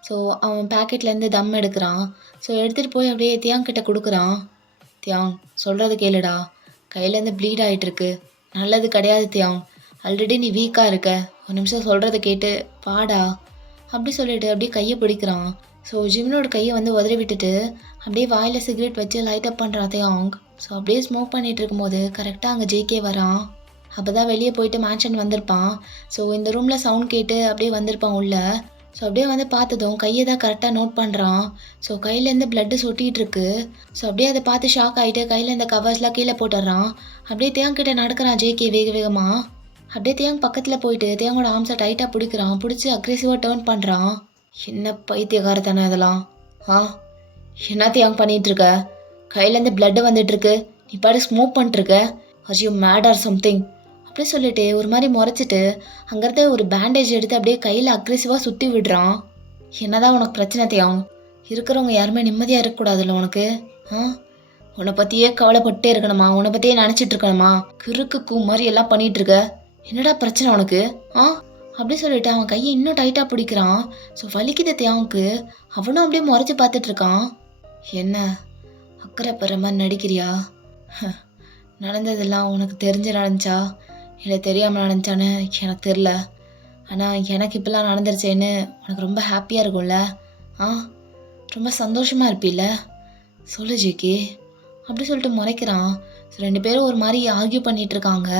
ஸோ அவன் பேக்கெட்லேருந்து தம் எடுக்கிறான். ஸோ எடுத்துகிட்டு போய் அப்படியே தியாங் கிட்ட கொடுக்குறான். தியாங், சொல்கிறது கேளுடா, கையிலேருந்து ப்ளீட் ஆகிட்டுருக்கு. நல்லது கிடையாது தியாங். ஆல்ரெடி நீ வீக்காக இருக்க. ஒரு நிமிஷம் சொல்கிறத கேட்டு பாடா. அப்படி சொல்லிட்டு அப்படியே கையை பிடிக்கிறான். ஸோ ஜிமினோட கையை வந்து உதறி விட்டுட்டு அப்படியே வாயில் சிகரெட் வச்சு லைட் அப் பண்ணுறான் தியாங். ஸோ அப்படியே ஸ்மோக் பண்ணிகிட்டு இருக்கும்போது கரெக்டாக அங்கே ஜேகே வரான். அப்போ தான் வெளியே போயிட்டு மேன்ஷன் வந்திருப்பான். ஸோ இந்த ரூமில் சவுண்ட் கேட்டு அப்படியே வந்திருப்பான் உள்ளே. ஸோ அப்படியே வந்து பார்த்ததும் கையை தான் கரெக்டாக நோட் பண்ணுறான். ஸோ கையிலேருந்து பிளட்டு சொட்டிகிட்டு இருக்கு. ஸோ அப்படியே அதை பார்த்து ஷாக் ஆகிட்டு கையில் இந்த கவர்ஸ்லாம் கீழே போட்டுடுறான். அப்படியே தேங் கிட்ட நடக்கிறான் ஜேகே வேக வேகமாக. அப்படியே தேங் பக்கத்தில் போயிட்டு தேங்கோட ஆர்ம்ஸை டைட்டாக பிடிக்கிறான். பிடிச்சி அக்ரெசிவாக டேர்ன் பண்ணுறான். என்ன பைத்தியக்காரத்தானே இதெல்லாம்? ஆ, என்ன தேங் பண்ணிகிட்ருக்க? கையிலேருந்து பிளட்டு வந்துட்டுருக்கு. நீ பாட்டு ஸ்மோக் பண்ணிட்டுருக்க. Are you mad or something? அப்படி சொல்லிட்டு ஒரு மாதிரி முறைச்சிட்டு அங்கேருந்து ஒரு பேண்டேஜ் எடுத்து அப்படியே கையில் அக்ரெசிவாக சுற்றி விடுறான். என்னதான் உனக்கு பிரச்சனை தியாங்? இருக்கிறவங்க யாருமே நிம்மதியாக இருக்கக்கூடாதுல்ல உனக்கு? ஆ, உன்னை பற்றியே கவலைப்பட்டே இருக்கணுமா? உன்னை பற்றியே நினச்சிட்டு இருக்கணுமா? கிறுக்கு கூ மாதிரி எல்லாம் பண்ணிகிட்டு இருக்க. என்னடா பிரச்சனை உனக்கு? ஆ, அப்படி சொல்லிட்டு அவன் கையை இன்னும் டைட்டாக பிடிக்கிறான். ஸோ வலிக்குது தியாவுக்கு. அவனும் அப்படியே முறைச்சி பார்த்துட்டு இருக்கான். என்ன அக்கறை பெற மாதிரி நடிக்கிறியா? நடந்ததெல்லாம் உனக்கு தெரிஞ்சு நடந்துச்சா இல்லை தெரியாமல் நடந்துச்சான்னு எனக்கு தெரில. ஆனால் எனக்கு இப்பெல்லாம் நடந்துருச்சேன்னு உனக்கு ரொம்ப ஹாப்பியாக இருக்கும்ல? ஆ, ரொம்ப சந்தோஷமாக இருப்பில்ல? சொல்லு ஜேகே. அப்படி சொல்லிட்டு முறைக்கிறான். ஸோ 2 பேரும் ஒரு மாதிரி ஆர்கியூ பண்ணிகிட்ருக்காங்க.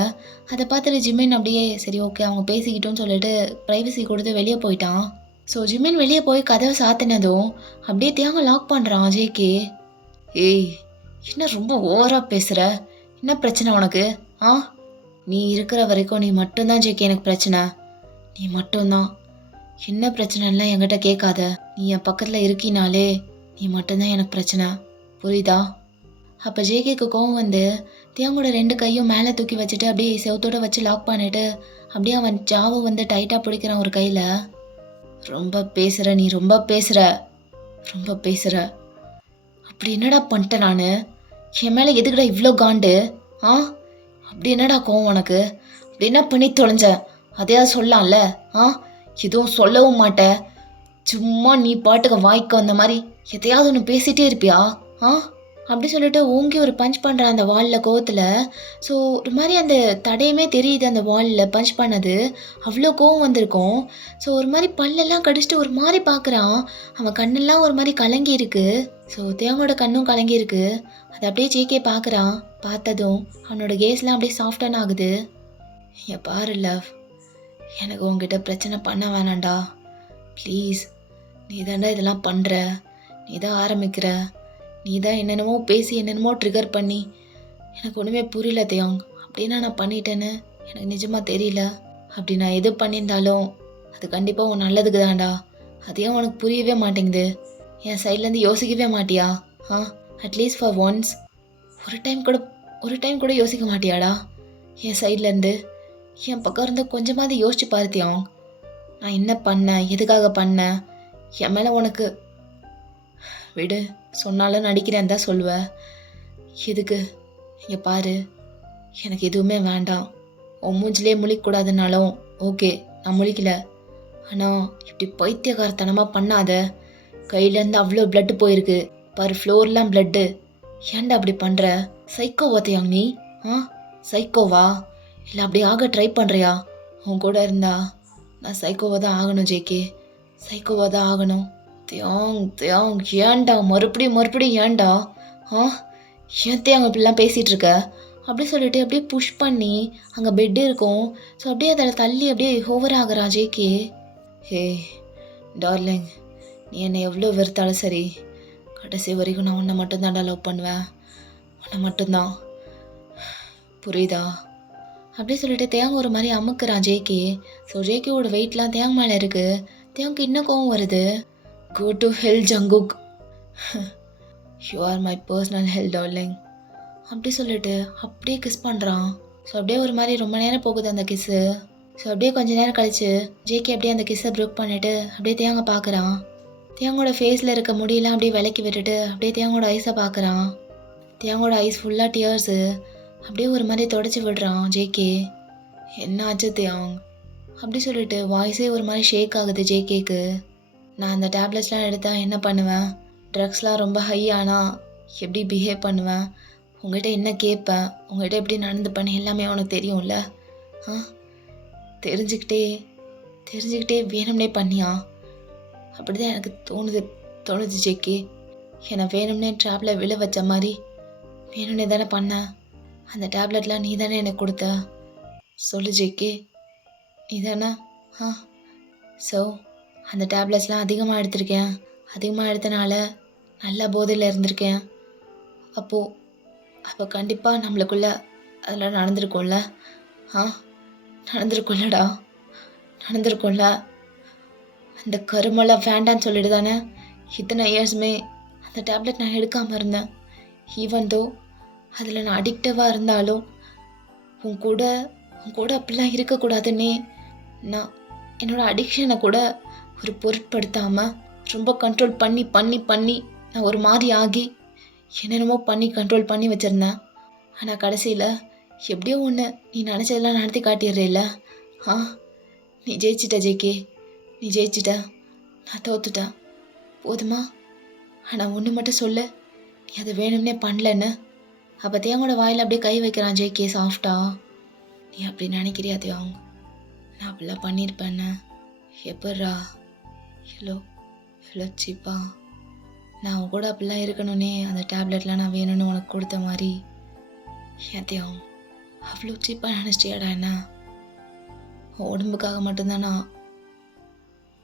அதை பார்த்துட்டு ஜிமின் அப்படியே சரி ஓகே அவங்க பேசிக்கிட்டோன்னு சொல்லிட்டு ப்ரைவசி கொடுத்து வெளியே போயிட்டான். ஸோ ஜிமின் வெளியே போய் கதவை சாத்தினதும் அப்படியே தேங்க லாக் பண்ணுறான் ஜேகே. ஏய், என்ன ரொம்ப ஓவராக பேசுகிற? என்ன பிரச்சனை உனக்கு? ஆ, நீ இருக்கிற வரைக்கும் நீ மட்டும்தான் ஜேகே எனக்கு பிரச்சனை. நீ மட்டும்தான். என்ன பிரச்சனைலாம் என்கிட்ட கேட்காத. நீ என் பக்கத்தில் இருக்கினாலே நீ மட்டும்தான் எனக்கு பிரச்சனை. புரியுதா? அப்போ ஜேகேக்கு கோவம் வந்து தியாங்கோட 2 கையும் மேலே தூக்கி வச்சுட்டு அப்படியே செவத்தோட வச்சு லாக் பண்ணிட்டு அப்படியே அவன் ஜாவை வந்து டைட்டாக பிடிக்கிறான் ஒரு கையில். ரொம்ப பேசுகிற நீ, ரொம்ப பேசுகிற, ரொம்ப பேசுகிற. அப்படி என்னடா பண்ணிட்டேன் நான்? என் மேலே எதுக்குடா இவ்வளோ காண்டு? ஆ, அப்படி என்னடா கோவம் உனக்கு? அப்படி என்ன பண்ணி தொலைஞ்ச? அதையாவது சொல்லலாம்ல? ஆ, எதுவும் சொல்லவும் மாட்டேன். சும்மா நீ பாட்டுக்கு வாய்க்கு வந்த மாதிரி எதையாவது ஒன்று பேசிகிட்டே இருப்பியா? ஆ, அப்படி சொல்லிட்டு ஓங்கி ஒரு பஞ்ச் பண்ணுறான் அந்த வாலில் கோவத்தில். ஸோ ஒரு மாதிரி அந்த தடையுமே தெரியுது அந்த வாலில் பஞ்ச் பண்ணது. அவ்வளோ கோவம் வந்திருக்கும். ஸோ ஒரு மாதிரி பல்லெல்லாம் கடிச்சிட்டு ஒரு மாதிரி பார்க்குறான். அவன் கண்ணெல்லாம் ஒரு மாதிரி கலங்கி இருக்கு. ஸோ தேங்கோட கண்ணும் கலங்கி இருக்கு. அதை அப்படியே ஜேகே பார்க்குறான். பார்த்ததும் அவனோட கேஸ்லாம் அப்படியே சாஃப்டான ஆகுது. என் பாரு லவ், எனக்கு உங்ககிட்ட பிரச்சனை பண்ண வேணாண்டா ப்ளீஸ். நீ தாண்டா இதெல்லாம் பண்ணுற, நீ தான் ஆரம்பிக்கிற, நீ தான் என்னென்னமோ பேசி என்னென்னமோ ட்ரிகர் பண்ணி எனக்கு ஒன்றுமே புரியல தியாங். அப்படின்னா நான் பண்ணிட்டேன்னு எனக்கு நிஜமாக தெரியல. அப்படி நான் எது பண்ணியிருந்தாலும் அது கண்டிப்பாக உன் நல்லதுக்கு தான்டா. அதையும் உனக்கு புரியவே மாட்டேங்குது. என் சைட்லேருந்து யோசிக்கவே மாட்டியா? ஆ, அட்லீஸ்ட் ஃபார் ஒன்ஸ் ஒரு டைம் கூட யோசிக்க மாட்டியாடா? என் சைட்லேருந்து என் பக்கம் இருந்து கொஞ்சமாவது யோசிச்சு பார்த்தியாங். நான் என்ன பண்ணேன், எதுக்காக பண்ணேன்? என் மேலே உனக்கு விடு, சொன்னாலும் நடிக்கிறேன் தான் சொல்லுவேன். எதுக்கு? இங்கே பாரு, எனக்கு எதுவுமே வேண்டாம். உன் மூஞ்சிலே முழிக்கக்கூடாதுனாலும் ஓகே, நான் முழிக்கல. ஆனால் இப்படி பைத்தியக்காரத்தனமாக பண்ணாத. கையிலேருந்து அவ்வளோ பிளட்டு போயிருக்கு பாரு, ஃப்ளோர்லாம் பிளட்டு. ஏன்டா அப்படி பண்ணுற? சைக்கோவா தியாங் நீ? ஆ, சைக்கோவா? இல்லை அப்படி ஆக ட்ரை பண்ணுறியா? உன் கூட இருந்தா நான் சைக்கோவாக தான் ஆகணும் ஜேகே. சைக்கோவா தான் ஆகணும். தியாங் தியாங் ஏன்டா மறுபடியும் மறுபடியும் ஏன்டா? ஆ ஏன் தியாங் இப்படிலாம் பேசிகிட்டு இருக்க? அப்படி சொல்லிட்டு அப்படியே புஷ் பண்ணி அங்கே பெட் இருக்கும். ஸோ அப்படியே அதில் தள்ளி அப்படியே ஹோவர் ஆகுறா ஜேகே. ஹே டார்லிங், நீ என்னை எவ்வளோ வெறுத்தாலும் சரி, கடைசி வரைக்கும் நான் உன்னை மட்டும்தான்டா லவ் பண்ணுவேன். உன்னை மட்டும்தான். புரியுதா? அப்படி சொல்லிட்டு தேங் ஒரு மாதிரி அமுக்குறான் ஜேகே. ஸோ ஜேகேவோட வெயிட்லாம் தேங் மேலே இருக்குது. தேங்க்கு இன்னும் கோவம் வருது. Go to hell Jungkook, you are my personal hell darling. அப்படி சொல்லிட்டு அப்படியே கிஸ் பண்ணுறான். ஸோ அப்படியே ஒரு மாதிரி ரொம்ப நேரம் போகுது அந்த கிஸ்ஸு. ஸோ அப்படியே கொஞ்ச நேரம் கழிச்சு ஜேகே அப்படியே அந்த கிஸ்ஸை ப்ரூக் பண்ணிவிட்டு அப்படியே தேங்க பார்க்குறான். தேங்கோட ஃபேஸில் இருக்க முடியெல்லாம் அப்படியே விலக்கி விட்டுட்டு அப்படியே தேங்கோட ஐஸை பார்க்குறான். தேங்கோட ஐஸ் ஃபுல்லாக டியர்ஸு. அப்படியே ஒரு மாதிரி தொடச்சி விடுறான் ஜேகே. என்ன ஆச்சு தியாங்? அப்படி சொல்லிட்டு வாய்ஸே ஒரு மாதிரி ஷேக் ஆகுது ஜேகேக்கு. நான் அந்த டேப்லெட்ஸ்லாம் எடுத்தால் என்ன பண்ணுவேன்? ட்ரக்ஸ்லாம் ரொம்ப ஹை ஆனால் எப்படி பிஹேவ் பண்ணுவேன்? உங்கள்கிட்ட என்ன கேட்பேன்? உங்கள்கிட்ட எப்படி நடந்துப்பேன்னு எல்லாமே உனக்கு தெரியும்ல? ஆ தெரிஞ்சுக்கிட்டே வேணும்னே பண்ணியா? அப்படி தான் எனக்கு தோணுது ஜேகே. என்னை வேணும்னே ட்ராப்பில் விழ வச்ச மாதிரி வேணும்னே தானே பண்ணேன். அந்த டேப்லெட்லாம் நீ தானே எனக்கு கொடுத்த. சொல்லு ஜேகே, நீ தானே? ஸோ அந்த டேப்லெட்ஸ்லாம் அதிகமாக எடுத்திருக்கேன். அதிகமாக எடுத்தனால நல்ல போதையில் இருந்திருக்கேன். அப்போ கண்டிப்பாக நம்மளுக்குள்ள அதெல்லாம் நடந்திருக்கும்ல? நடந்திருக்கும்ல. அந்த கருமெல்லாம் வேண்டான்னு சொல்லிட்டு தானே இத்தனை இயர்ஸுமே அந்த டேப்லெட் நான் எடுக்காமல் இருந்தேன். ஈவன் தோ அதில் நான் அடிக்டிவாக இருந்தாலும் உன் கூட அப்படிலாம் இருக்கக்கூடாதுன்னே நான் என்னோடய அடிக்ஷனை கூட ஒரு பொருட்படுத்தாமல் ரொம்ப கண்ட்ரோல் பண்ணி நான் ஒரு மாதிரி ஆகி என்னென்னமோ பண்ணி கண்ட்ரோல் பண்ணி வச்சுருந்தேன். ஆனால் கடைசியில் எப்படியோ ஒன்று நீ நினச்சதெல்லாம் நடத்தி காட்டிடுறேல்ல. நீ ஜெயிச்சிட்ட ஜேகே, நீ ஜெயிச்சிட்ட. நான் தோத்துட்டேன். போதுமா? ஆனால் ஒன்று மட்டும் சொல்லு, நீ அதை வேணும்னே பண்ணலன்னு. அப்போ தேங்கோட வாயில் அப்படியே கை வைக்கிறான் ஜேகே சாஃப்டா. நீ அப்படி நினைக்கிறியா தேவங்க? நான் அப்படிலாம் பண்ணியிருப்பேன்னு? எப்பட்றா? ஹலோ சீப்பா, நான் அவன் கூட அப்படிலாம் இருக்கணும்னே அந்த டேப்லெட்லாம் நான் வேணும்னு உனக்கு கொடுத்த மாதிரி ஏத்தியம் அவ்வளோ சீப்பாக நினச்சிட்டியாடா என்ன? உன் உடம்புக்காக மட்டும்தானா?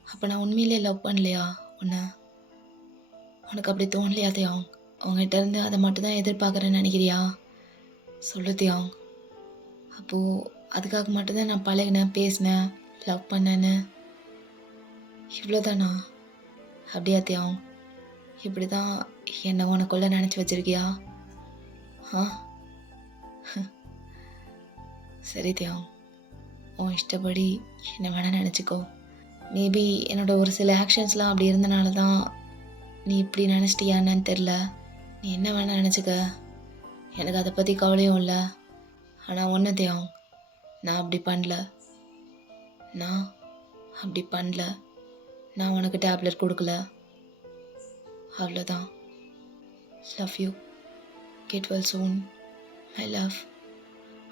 அப்போ நான் உண்மையிலே லவ் பண்ணலையா உன்னை? உனக்கு அப்படி தோணலையா தியாங்? உங்ககிட்ட இருந்து அதை மட்டும்தான் எதிர்பார்க்குறேன்னு நினைக்கிறியா? சொல்லு தியாங். அப்போது அதுக்காக மட்டும்தான் நான் பழகினேன், பேசினேன், லவ் பண்ணேன்னு? இவ்வளோதானா? அப்படியா தியாங்? இப்படி தான் என்னை உனக்குள்ள நினச்சி வச்சிருக்கியா? சரி தியாங், உன் இஷ்டப்படி என்ன வேணால் நினச்சிக்கோ. மேபி என்னோட ஒரு சில ஆக்ஷன்ஸ்லாம் அப்படி இருந்தனால தான் நீ இப்படி நினச்சிட்டியான்னு தெரில. நீ என்ன வேணால் நினச்சிக்க, எனக்கு அதை பற்றி கவலையும் இல்லை. ஆனால் ஒன்று தியாங், நான் அப்படி பண்ணல. நான் உனக்கு டேப்லெட் கொடுக்கல. அவ்வளோதான். Love you. Get well soon. My love.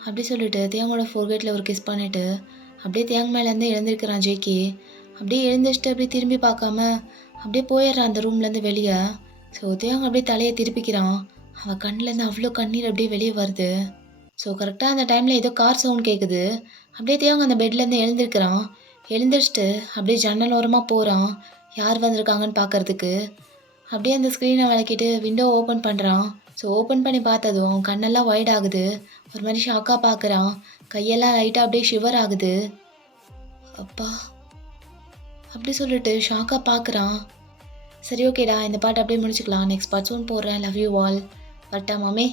அப்படி சொல்லிட்டு தேங்கோட ஃபோர்கேட்டில் ஒரு கிஸ் பண்ணிவிட்டு அப்படியே தேங்க மேலேருந்து எழுந்திருக்கிறான் ஜேகே. அப்படியே எழுந்திரிச்சிட்டு அப்படியே திரும்பி பார்க்காம அப்படியே போயிடுறான் அந்த ரூம்லேருந்து வெளியே. ஸோ தேங்க அப்படியே தலையை திருப்பிக்கிறான். அவன் கண்ணிலேருந்து அவ்வளோ கண்ணீர் அப்படியே வெளியே வருது. ஸோ கரெக்டாக அந்த டைமில் ஏதோ கார் சவுண்ட் கேட்குது. அப்படியே தேங்க அந்த பெட்லேருந்து எழுந்திருக்கிறான். எழுந்திரிச்சிட்டு அப்படியே ஜன்னல் ஓரமாக போகிறான், யார் வந்திருக்காங்கன்னு பார்க்கறதுக்கு. அப்படியே அந்த ஸ்க்ரீனை விளக்கிட்டு விண்டோ ஓப்பன் பண்ணுறான். ஸோ ஓப்பன் பண்ணி பார்த்ததும் அவன் கண்ணெல்லாம் ஒயிட் ஆகுது. ஒரு மாதிரி ஷாக்காக பார்க்குறான். கையெல்லாம் லைட்டாக அப்படியே ஷிவர் ஆகுது. அப்பா அப்படி சொல்லிட்டு ஷாக்காக பார்க்குறான். சரி ஓகேடா, இந்த பாட்டு அப்படியே முடிச்சுக்கலாம். நெக்ஸ்ட் பார்ட் சூன் போடுறேன். Love you all. வரட்டா மாமே?